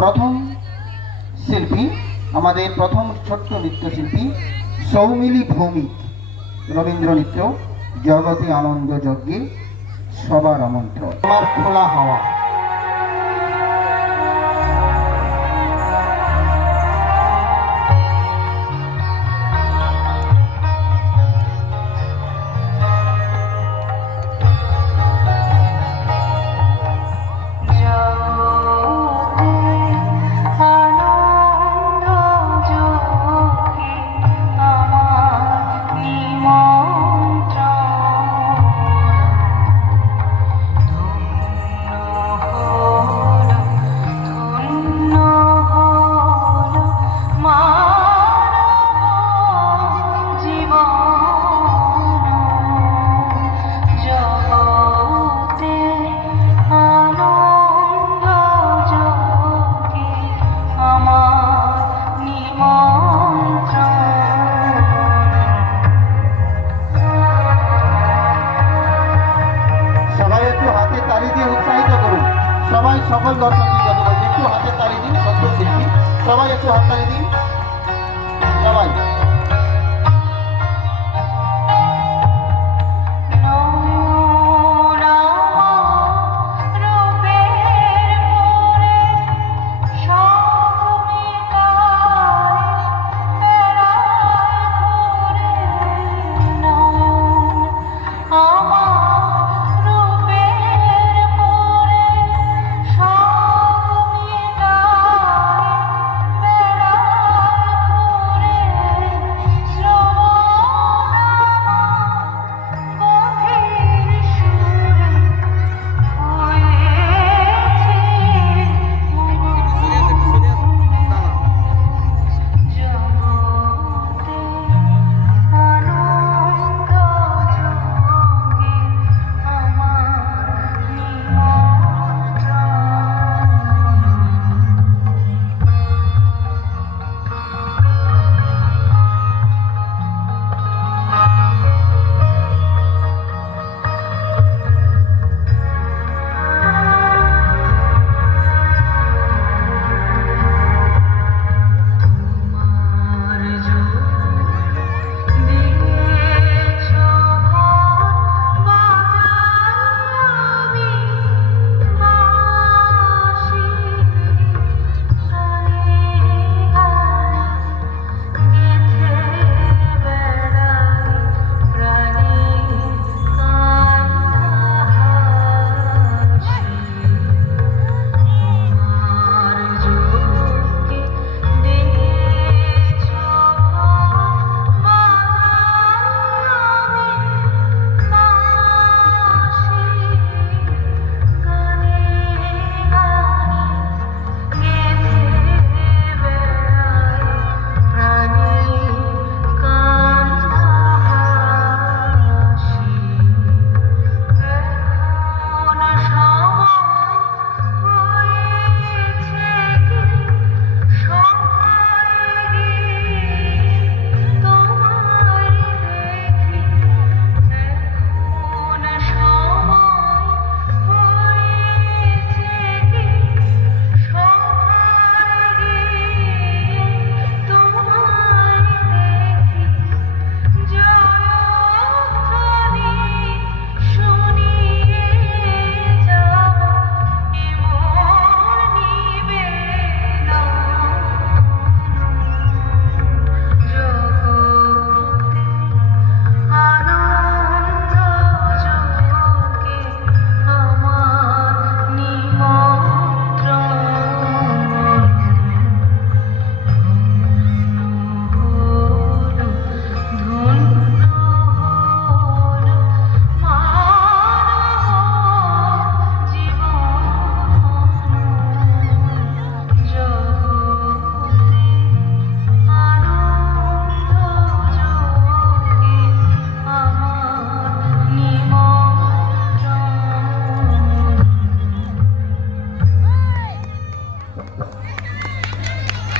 প্রথম শিল্পী, আমাদের প্রথম ছোট্ট নৃত্যশিল্পী সৌমিলি ভৌমিক, রবীন্দ্র নৃত্য জগতে আনন্দ যজ্ঞে সবার আমন্ত্রণ। আমার খোলা হাওয়া। সবাই সকল দর্শক একটু হাতে তালি দিন, সত্য শিল্পী সবাই একটু হাত তালি দিন সবাই।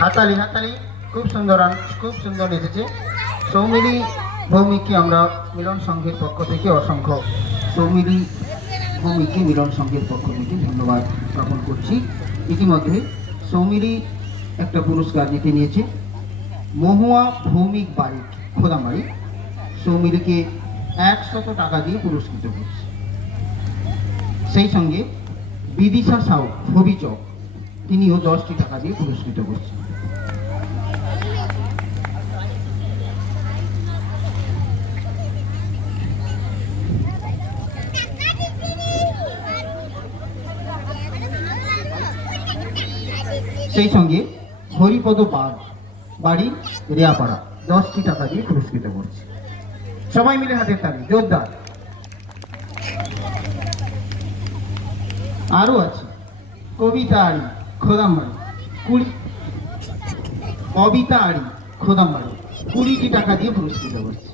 হাতালি হাতালি, খুব সুন্দর এসেছে। সৌমিলি ভৌমিককে আমরা মিলন সংঘের পক্ষ থেকে অসংখ্য সৌমিলি ভৌমিককে মিলন সংঘের পক্ষ থেকে ধন্যবাদ জ্ঞাপন করছি। ইতিমধ্যে সৌমিলি একটা পুরস্কার জিতে নিয়েছে। মহুয়া ভৌমিক বাড়ি খোদামারি সৌমিলিকে 100 টাকা দিয়ে পুরস্কৃত করছে। সেই সঙ্গে বিদিশা সাউ হবিচক তিনিও 10টি টাকা দিয়ে পুরস্কৃত করছেন। সেই সঙ্গে হরিপদ পাল বাড়ি রেয়াপাড়া 10টি টাকা দিয়ে পুরস্কৃত করছে। সবাই মিলে হাতের তালি জোরদার। আরো আছে কবিতা আড়ি খোদামবাড়ি কবিতা আড়ি খোদামবাড়ি 20টি টাকা দিয়ে পুরস্কৃত করছে।